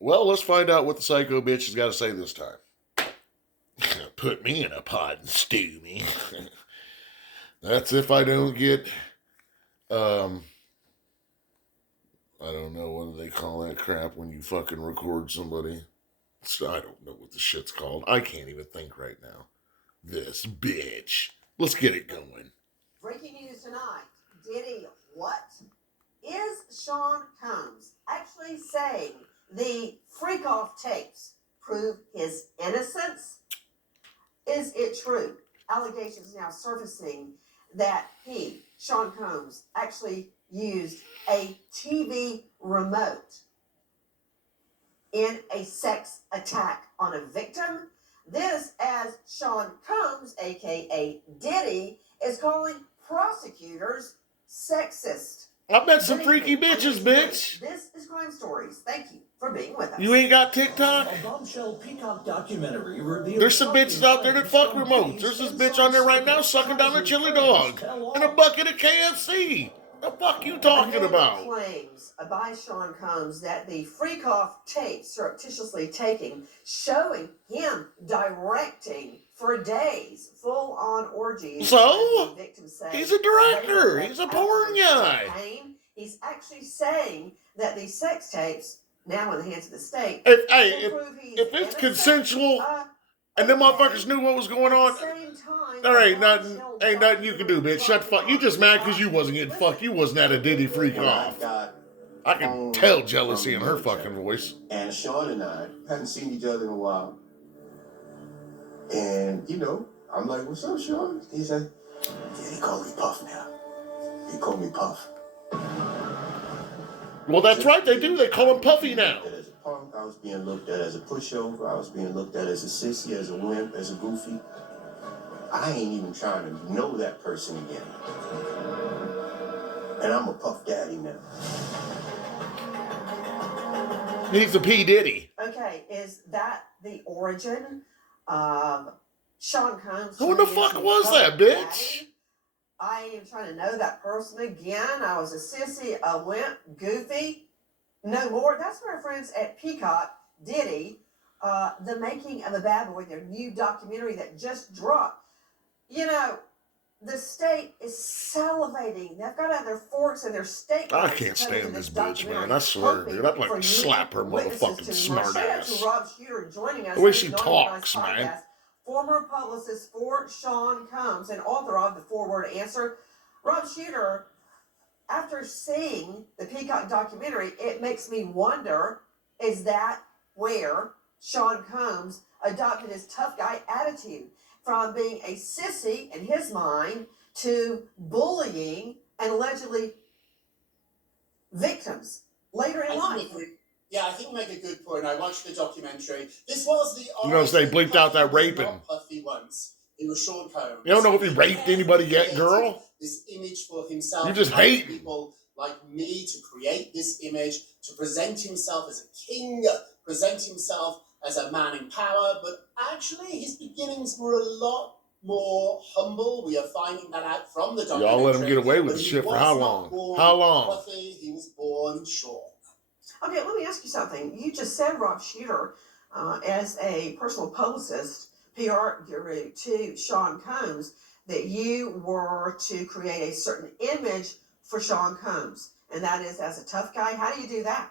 Well, let's find out what the psycho bitch has got to say this time. Put me in a pot and stew me. That's if I don't get, I don't know, what do they call that crap when you fucking record somebody? I don't know what the shit's called. I can't even think right now. This bitch. Let's get it going. Breaking news tonight. Diddy, what? Is Sean Combs actually saying the freak-off tapes prove his innocence? Is it true? Allegations now surfacing that he, Sean Combs, actually used a TV remote in a sex attack on a victim. This as Sean Combs, aka Diddy, is calling prosecutors sexist. I met some freaky bitches, bitch. This is Crime Stories. Thank you for being with us. You ain't got TikTok? A bombshell Peacock documentary reveals There's some bitches out there that fuck remotes. There's this bitch on there right now sucking down a chili dog and a bucket of KFC. The fuck you talking about? Claims by Sean Combs that the freak-off tape surreptitiously taking, showing him directing for days full-on orgies. So? He's a director. He's a porn guy. He's actually saying that the sex tapes, now in the hands of the state, if it's consensual and them motherfuckers knew what was going on, there ain't nothing you can do, bitch. Shut the fuck. You just mad because you wasn't getting fucked. You wasn't at a Diddy freak off. I can tell jealousy in her fucking voice. And Sean and I hadn't seen each other in a while. And, I'm like, what's up, Sean? He said, yeah, he called me Puff now. He called me Puff. Well, that's right, they do. They call him Puffy now. As a punk, I was being looked at as a pushover. I was being looked at as a sissy, as a wimp, as a goofy. I ain't even trying to know that person again. And I'm a Puff Daddy now. He's a P. Diddy. Okay, is that the origin of Sean Combs? Who the fuck was that, bitch? I am trying to know that person again. I was a sissy, a wimp, goofy. No more. That's my friends at Peacock, Diddy, The Making of a Bad Boy, their new documentary that just dropped. The state is salivating. They've got to have their forks and their steak. I can't stand this bitch, man. I swear, dude. I'd like to slap her motherfucking smart ass. Rob Shooter joining us. The way she talks, man. Former publicist for Sean Combs and author of The 4-Word Answer. Rob Shooter, after seeing the Peacock documentary, it makes me wonder, is that where Sean Combs adopted his tough guy attitude? From being a sissy in his mind to bullying and allegedly victims later in life. Yeah, I think you make a good point. I watched the documentary. This was the... they bleeped out that raping. Puffy once. It was Sean Combs. You don't know if he raped anybody yet, girl? This image for himself. You just hate people like me to create this image, to present himself as a king, present himself as a man in power, but actually his beginnings were a lot more humble. We are finding that out from the documentary. Y'all let him get away with the shit for how long? How long? Puffy, he was born short. Okay, let me ask you something. You just said Rob Shooter, as a personal publicist, PR guru to Sean Combs, that you were to create a certain image for Sean Combs, and that is as a tough guy. How do you do that?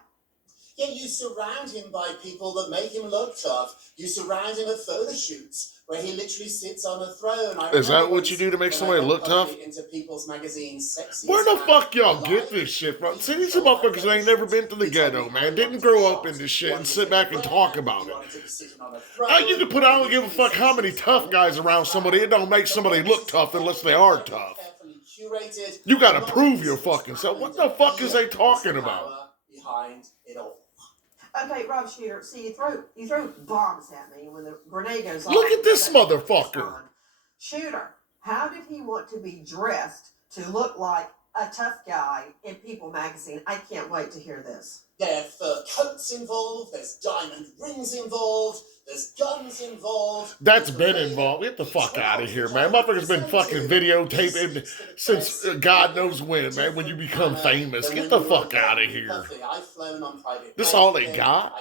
Yeah, you surround him by people that make him look tough. You surround him at photo shoots where he literally sits on a throne. Is that what you do to make somebody look tough? Into People's Magazine's Sexiest Where the fuck y'all get this shit from? See, these motherfuckers ain't never been to the ghetto, man. Didn't grow up in this shit and sit back and talk about it. You can put, I don't give a fuck how many tough guys around somebody. It don't make somebody look tough unless they are tough. You gotta prove your fucking self. What the fuck is they talking about? Behind it all. Okay, Rob Shooter, see, you throw bombs at me when the grenade goes off. Look at this motherfucker. Shooter, how did he want to be dressed to look like a tough guy in People magazine? I can't wait to hear this. There are fur coats involved, there's diamond rings involved, there's guns involved. That's been involved. Get the fuck out of here, man. Motherfucker's been fucking videotaping since God knows when, man, when you become famous. Get the fuck out of here. This all they got?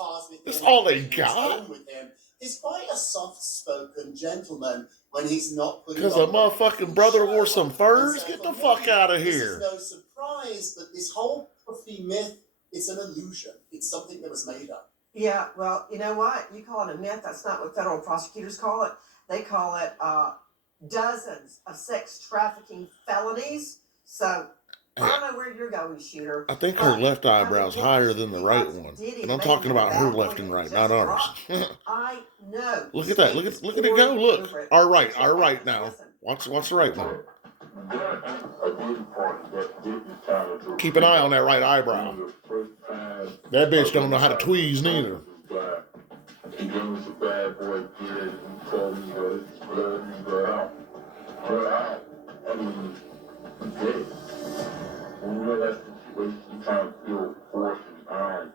cars with him. That's all they taking his got. phone with him. He's quite a soft-spoken gentleman when he's not putting Because a on motherfucking brother wore some And furs? so Get for the me, fuck out of This here. is no surprise, but this whole puffy myth, it's an illusion. It's something that was made up. Yeah, well, you know what? You call it a myth. That's not what federal prosecutors call it. They call it dozens of sex trafficking felonies. So I don't know where you're going, Shooter. I think her left eyebrow's higher than the right one. And I'm talking about her left and right, not ours. I know. Look at that. Look at it go. Look. Our right now. Watch the right one. Keep an eye on that right eyebrow. That bitch don't know how to tweeze neither. He was a bad boy kid and told me that it's blood and blood out. Blood out. I mean, he did it. When you're in that situation, you trying to feel force and iron.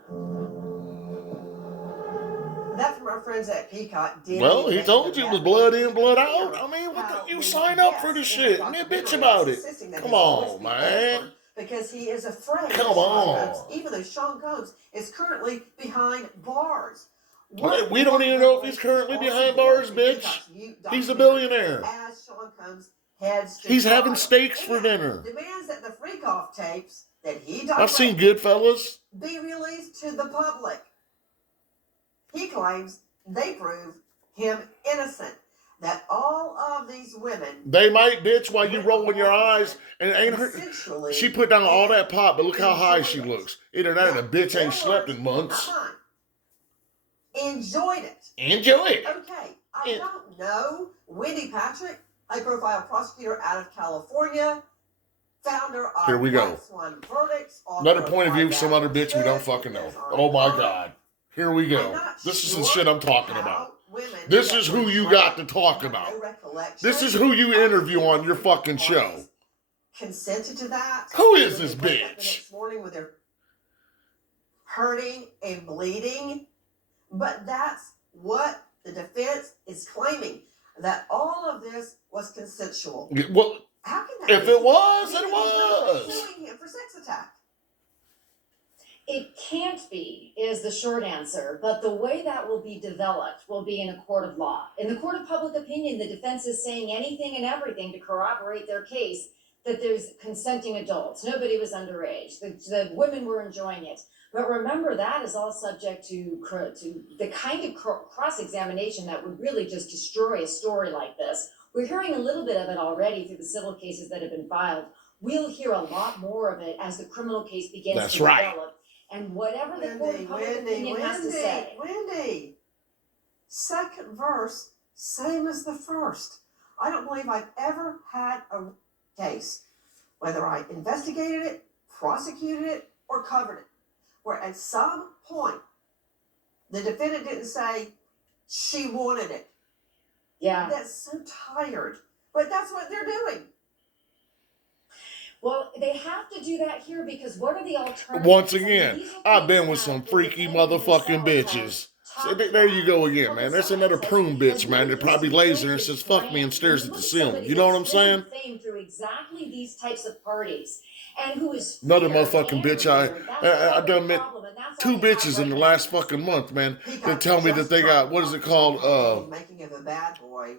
That's from our friends at Peacock. Well, he told you it was blood in, blood out. I mean, you sign up for this shit and then bitch about it. Come on, man. Because he is afraid. Come on. Even though Sean Combs is currently behind bars. We don't even know if he's currently behind bars, bitch. He's a billionaire. As Sean Combs heads to He's having trial. steaks for And dinner. Demands that the freak-off tapes that he I've seen directed Goodfellas. be released to the public. He claims they prove him innocent. That all of these women They might, bitch, while you rolling your eyes. And ain't her. consensually She put down all that pot, but look how high she looks. Either that or the bitch ain't slept in months. Enjoyed it. Enjoy it. Okay, I don't know. Wendy Patrick, high-profile prosecutor out of California, founder of Here we go. Black Swan Verdicts. Another point of view from some other bitch we don't fucking know. Oh my God. Here we go. This is the shit I'm talking about. This is who you got to talk about. This is who you interview on your fucking show. Consented to that. Who is this They wake up the bitch? next morning with their hurting and bleeding. But that's what the defense is claiming. That all of this was consensual. Well, How can that if be? it was, Because it he's not was. suing him for sex attack. It can't be, is the short answer, but the way that will be developed will be in a court of law. In the court of public opinion, the defense is saying anything and everything to corroborate their case that there's consenting adults. Nobody was underage. The women were enjoying it. But remember, that is all subject to the kind of cross-examination that would really just destroy a story like this. We're hearing a little bit of it already through the civil cases that have been filed. We'll hear a lot more of it as the criminal case begins That's to right. develop. And whatever the court of public opinion has to say. Wendy. Second verse, same as the first. I don't believe I've ever had a case, whether I investigated it, prosecuted it, or covered it, where at some point the defendant didn't say she wanted it. Yeah. That's so tired. But that's what they're doing. Well, they have to do that here because what are the alternatives? Once again, I've been with some freaky motherfucking bitches. So there you go again, man. There's another prune bitch, man, that probably lays there and says, fuck me, and stares at the ceiling. You know what I'm saying? Through exactly these types of parties. And who is Another motherfucking bitch. I done met two bitches in the last fucking month, man. They tell me that they got, what is it called? Making of a bad boy.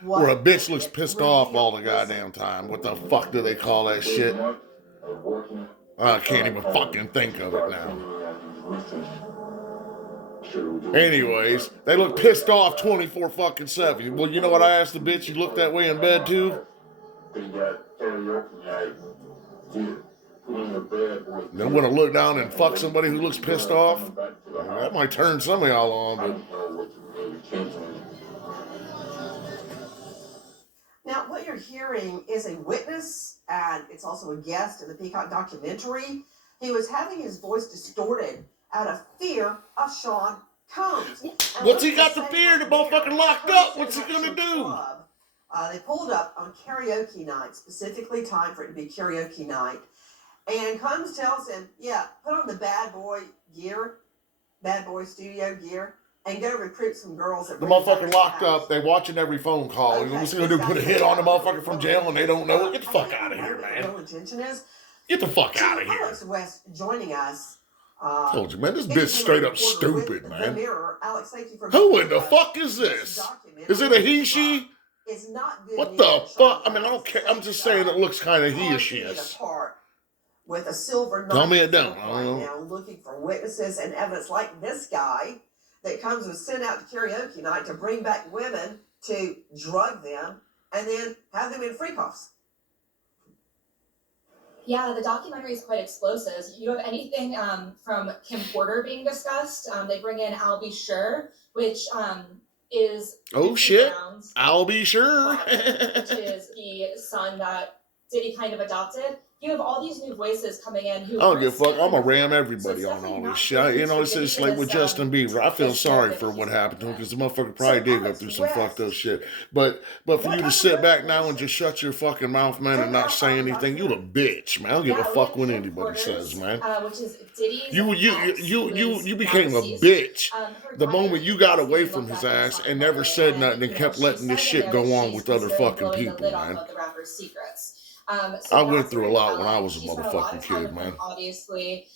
Where a bitch looks pissed off all the goddamn time. What the fuck do they call that shit? I can't even fucking think of it now. Anyways, they look pissed off 24 fucking 7. Well, you know what I asked the bitch? You look that way in bed too? They want to look down and fuck somebody who looks pissed off? That might turn some of y'all on, but... Now, what you're hearing is a witness, and it's also a guest in the Peacock documentary. He was having his voice distorted out of fear of Sean Combs. What's he got to fear? The motherfucker locked up. What's he gonna do? They pulled up on karaoke night, specifically timed for it to be karaoke night. And Combs tells him, yeah, put on the bad boy gear, bad boy studio gear, and go recruit some girls. The motherfucker locked up. They watching every phone call. What's he gonna do? Put a hit on the motherfucker from jail and they don't know it? Get the fuck out of here, man. Intention is. Get the fuck out of here. Alex West joining us. Told you, man, this bitch Entertainment straight up reporter with stupid, The man. Mirror. Alex, thank you for Who being in the with us. fuck is this? Is it a he, she? Is not good What news the that fuck? Sean I mean, I don't Combs care. I'm just saying it looks kind of he or she taking it is. apart with a silver Tell me it knife don't. I don't right know. now, looking for witnesses and evidence like this guy that comes was sent out to karaoke night to bring back women to drug them and then have them in free coughs. Yeah, the documentary is quite explosive. You have anything from Kim Porter being discussed. They bring in Al B. Sure, which is Oh, Vincent shit. Brown's I'll be sure. father, which is the son that Diddy kind of adopted. You have all these new voices coming in who I don't give a fuck. I'm gonna ram So everybody it's on all definitely this not shit. good You know, news for it's Diddy like for with this, Justin Bieber. I feel this sorry narrative for he's what happened to him looking because the motherfucker probably So, did go Alex through some West, fucked up shit. But for what you to type sit of back now and revelation? just shut your fucking mouth, man, and Check not out say our anything, you the documentary. bitch, man. I don't give a Yeah, we fuck have what Kim anybody Porter's, says, man. which is Diddy's You ex, who is now became a deceased. bitch Her the moment diary you got is away being from looked his at in ass Sean and never Carter, said nothing and you know, kept she letting this said in shit there go that on she's with other considering fucking blowing the people, lid off man. of the rapper's secrets. I So went that's through a very lot when I telling. was a She spent a lot motherfucking of time kid, with him, man. obviously.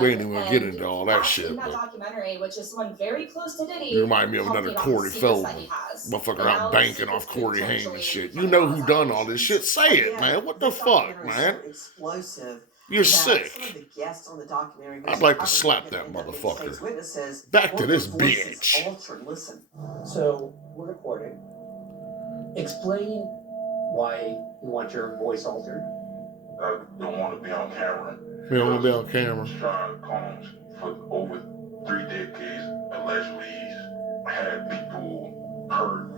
We ain't even gonna get And into all that that's shit, in that but documentary, which is someone very close to Diddy, you remind me of talking another about Corey the secrets that he Feldman. has. Motherfucker And out now those banking secrets off could Corey Haim and potentially shit. You come know across who done all this allegations. shit. Say it, Again, man. What the this fuck, documentary is man? so explosive You're that some of sick. the guests on the documentary, I'd which like to I slap think that end up being motherfucker. state's witnesses, Back to want their this voices bitch. altered. Listen. So we're recording. Explain why you want your voice altered. I don't want to be on camera. We don't want to be on camera. Sean Combs, for over 3 decades, allegedly had people hurt.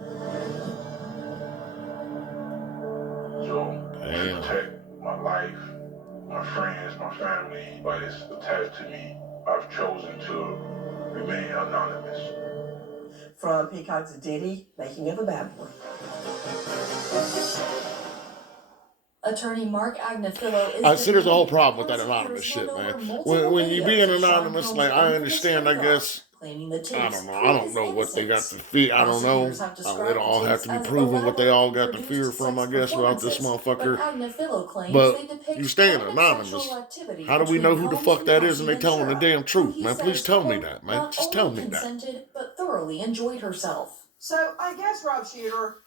So, to Damn. protect my life, my friends, my family, anybody that's attached to me, I've chosen to remain anonymous. From Peacock's Diddy, Making of a Bad Boy. Attorney Mark Agnifilo is I see there's a whole problem with that prosecutors anonymous shit, hand over man. multiple When you being videos of Sean anonymous, Combs' like I infamous understand, I free guess. claiming the I tapes don't know. I prove don't his know what they got to innocence. fear. I don't know. Prosecutors have described It all the have tapes to be as proven what they all got to elaborately fear produced from, I sex guess, about this performances. But motherfucker. Agnifilo claims But they depict you staying private anonymous. sexual activity How do we know between who the Combs fuck and that is and they Kelsey telling the Ventura, damn who truth, he man? Please says, tell me quote, that, man. not Just tell only me that. consented, but thoroughly enjoyed herself. So I guess, Rob Shooter,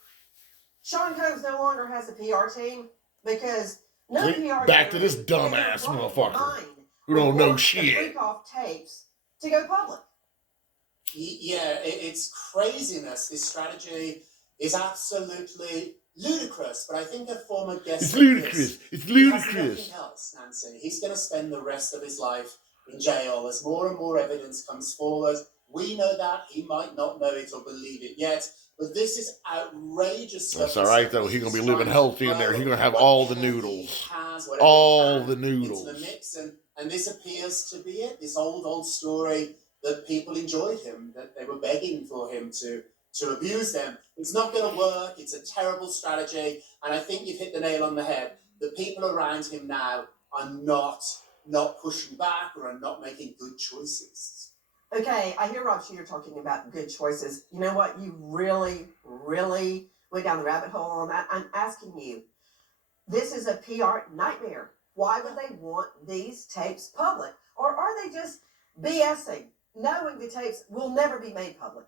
Sean Combs no longer has a PR team because no See? PR Back to team this in their dumbass right motherfucker mind who would don't know want the shit. freak-off tapes to go public. Yeah, it's craziness. This strategy is absolutely ludicrous. But I think a former guest It's of ludicrous. this, It's he has ludicrous. nothing else, Nancy. He's going to spend the rest of his life in jail as more and more evidence comes forward. We know that. He might not know it or believe it yet. But this is outrageous stuff. That's all right, though. He's going to be living healthy in there. He's going to have all the noodles. All the noodles. Into the mix, and this appears to be it. This old story that people enjoyed him, that they were begging for him to abuse them. It's not going to work. It's a terrible strategy. And I think you've hit the nail on the head. The people around him now are not pushing back or are not making good choices. Okay, I hear Rob Shooter talking about good choices. You know what? You really, really went down the rabbit hole on that. I'm asking you, this is a PR nightmare. Why would they want these tapes public? Or are they just BSing, knowing the tapes will never be made public?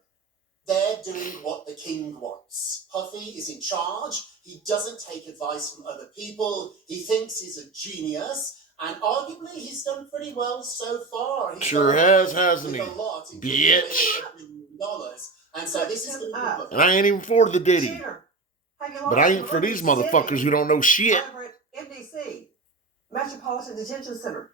They're doing what the king wants. Puffy is in charge. He doesn't take advice from other people. He thinks he's a genius. And arguably, he's done pretty well so far. He's Sure has, hasn't he? with a lot, Bitch. dollars. And so this is going to And I ain't even for the Diddy. Shooter, have you But I ain't for these motherfuckers who don't know shit. over at MDC, Metropolitan Detention Center.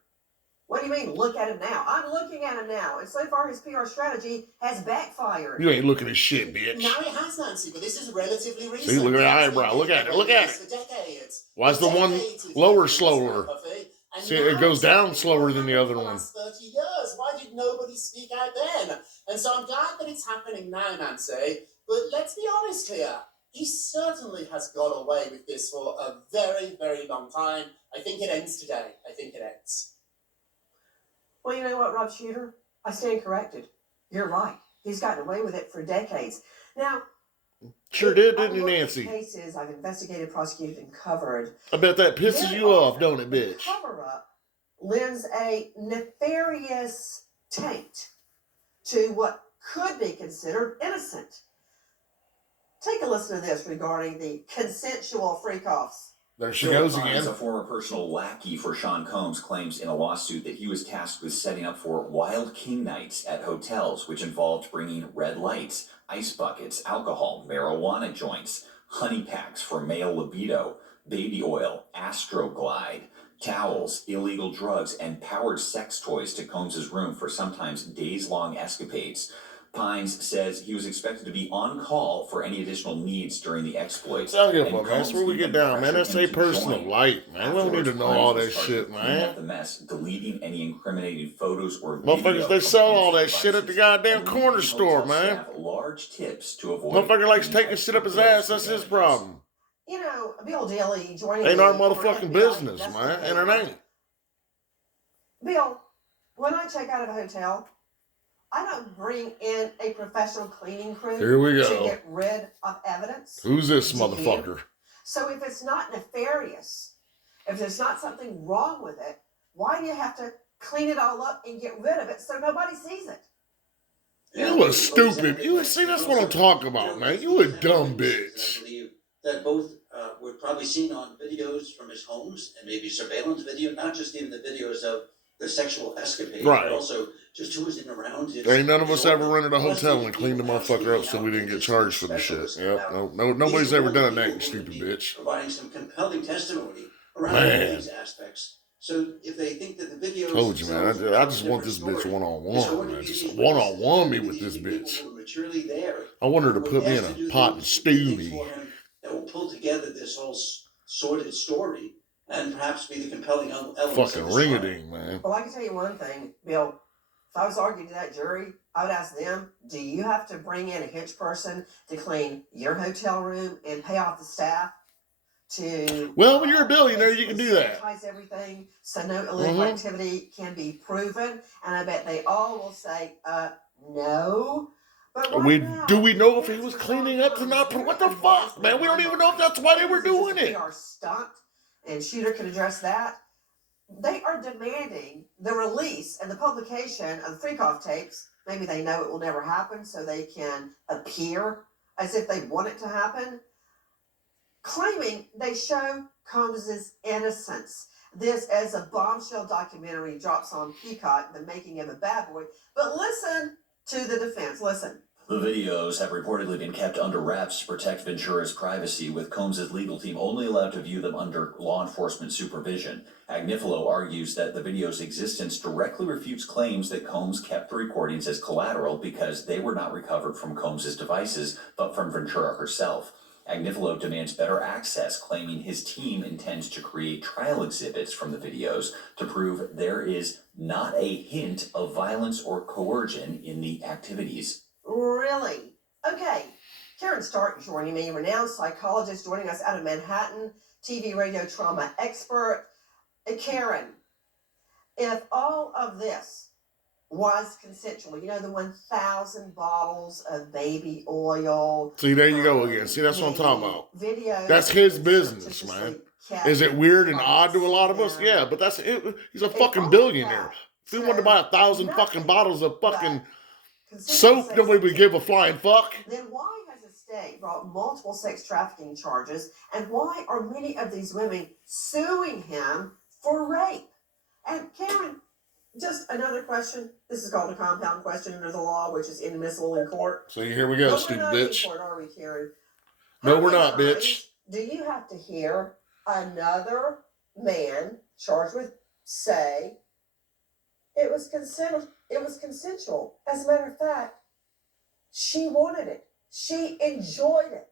What do you mean, look at him now? I'm looking at him now, and so far his PR strategy has backfired. You ain't looking at shit, bitch. Now it has, Nancy, but this is relatively recent. See, look at that eyebrow. Look at it. Look at it. For decades. Why's the one lower slower? See, it goes down slower than the other one. 30 years. Why did nobody speak out then? And so I'm glad that it's happening now, Nancy. But let's be honest here. He certainly has got away with this for a very, very long time. I think it ends today. I think it ends. Well, you know what, Rob Shooter? I stand corrected. You're right. He's gotten away with it for decades. Now, Sure did, I've didn't you, looked at Nancy? cases I've investigated, prosecuted, and covered. I bet that pisses you off, don't it, bitch? Cover up lends a nefarious taint to what could be considered innocent. Take a listen to this regarding the consensual freak-offs. There she Philip goes Hines, again. a former personal lackey for Sean Combs, claims in a lawsuit that he was tasked with setting up for wild king nights at hotels, which involved bringing red lights, ice buckets, alcohol, marijuana joints, honey packs for male libido, baby oil, Astroglide, towels, illegal drugs, and powered sex toys to Combs' room for sometimes days-long escapades. Pines says he was expected to be on call for any additional needs during the exploits. I'll give and up, man. That's Combs where we even get down, man. pressured That's him a to personal join. life, man. We don't need to know all that shit, Cleaning up man. the mess, deleting any incriminating photos or Motherfuckers, video they from sell all Combs' that shit at the devices, goddamn and corner leaving store, hotel man. staff large tips to avoid Motherfucker likes any taking types shit of up his bills ass. for That's his damages. problem. You know, Bill Daly joining Ain't me our for an motherfucking FBI business, man. And it investigation. ain't. Bill, when I check out of a hotel, I don't bring in a professional cleaning crew Here we to go. get rid of evidence. Who's this Do you? motherfucker? So if it's not nefarious, if there's not something wrong with it, why do you have to clean it all up and get rid of it so nobody sees it? You a stupid. You see, that's what I'm talking about, man. You a dumb bitch. I believe that both were probably seen on videos from his homes and maybe surveillance video, not just even the videos of the sexual escapades, Right. but also just who was in around his. Ain't none of us his ever own- rented a plus hotel these and cleaned the people motherfucker up speaking so out we didn't get against charged for the specialists shit. Yep. about Nobody's these ever people done who that, would stupid be bitch. Providing some compelling testimony around Man. these aspects. So if they think that the videos Told you, man. themselves I are just a want this different bitch story, one on it's going one, to man. be Just these one on witnesses, one me maybe with this these people bitch. who were maturely there. I want her to who put me asked in to do a pot and things stew for me. him that will pull together this whole sordid story and perhaps be the compelling elements of Fucking this ring a trial. ding, man. Well, I can tell you one thing, Bill. If I was arguing to that jury, I would ask them, do you have to bring in a hench person to clean your hotel room and pay off the staff to... Well, when you're a billionaire, you can do that. sanitize everything so no illegal Mhm. activity can be proven. And I bet they all will say, no. But right now, Do we know if he here's was what cleaning Sean up to not? Combs What the did. fuck, man? We don't even know if that's why they were doing This is it. just a PR stunt, and Shooter can address that. They are demanding the release and the publication of the Freakoff tapes. Maybe they know it will never happen, so they can appear as if they want it to happen, claiming they show Combs' innocence. This as a bombshell documentary drops on Peacock, the making of a bad boy. But listen to the defense. Listen. The videos have reportedly been kept under wraps to protect Ventura's privacy, with Combs' legal team only allowed to view them under law enforcement supervision. Agnifilo argues that the video's existence directly refutes claims that Combs kept the recordings as collateral because they were not recovered from Combs' devices, but from Ventura herself. Agnifilo demands better access, claiming his team intends to create trial exhibits from the videos to prove there is not a hint of violence or coercion in the activities. Really? Okay. Karen Stark joining me, renowned psychologist joining us out of Manhattan, TV radio trauma expert. Karen, if all of this was consensual, you know, the 1,000 bottles of baby oil. See, there you go again. See, that's what I'm talking about. Videos. That's his business, man. Is it weird and odd to a lot of us? Yeah, but that's it. He's a fucking billionaire. If he wanted to buy 1,000 fucking bottles of fucking soap, nobody would give a flying fuck. Then why has the state brought multiple sex trafficking charges, and why are many of these women suing him for rape? And Karen, just another question. This is called a compound question under the law, which is inadmissible in court. So here we go, But stupid we're not in bitch. court, are we, Karen? No, How we're many not, bitch. times do you have to hear another man charged with say it was consensual? As a matter of fact, she wanted it. She enjoyed it.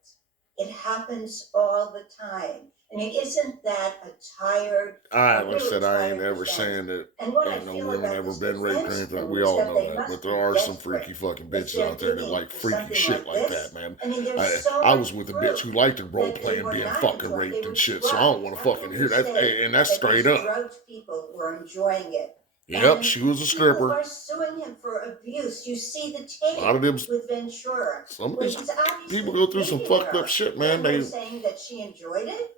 It happens all the time. I mean, isn't that a tired? Like I really said, I ain't tired ever defense? saying that And what I ain't no feel women about ever this been raped or defense anything. is We all that know they that. must But there be are some desperate freaky fucking that bitches they're out there that digging like for freaky something shit like like this. that, man. I mean, there's so I much was with a proof bitch who liked to role that they play and were being not fucking enjoying. raped They and were shit, so I drugged. don't want to How fucking can hear you that. say And that's that straight these up. drugged people were enjoying it? Yep, And she was a people stripper. are suing him for abuse. You see the A lot of them, tape with Ventura. some of Where these he's obviously people go through some beating fucked her. up shit, Then man. they're They, saying that she enjoyed it?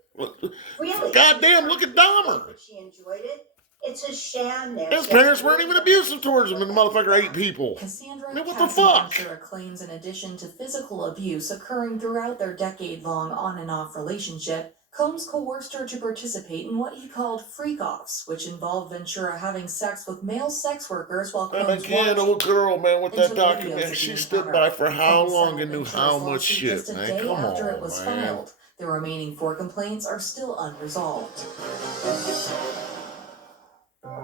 Really? goddamn, look at Dahmer. That she enjoyed it? It's a sham. His parents weren't even abusive towards him, and the motherfucker ate people. Cassandra I mean, what the Cassie fuck? Ventura claims in addition to physical abuse occurring throughout their decade-long on and off relationship, Combs coerced her to participate in what he called freak-offs, which involved Ventura having sex with male sex workers while And Combs again, watched old girl, man, with that into the videos document, of she the stood encounter. by for how Combs long and settled knew Ventura's how much lawsuit shit, just a man. day Come after on, it was man. filed. The remaining 4 complaints are still unresolved.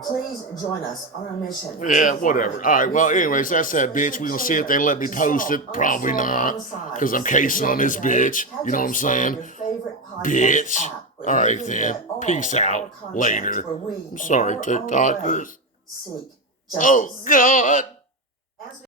Please join us on our mission. Yeah, whatever. All right, well, anyways, that's that bitch. We gonna see if they let me post it. Probably not, because I'm casing on this bitch. You know what I'm saying? Bitch. All right, then. Peace out. Later. I'm sorry, TikTokers. Oh, God.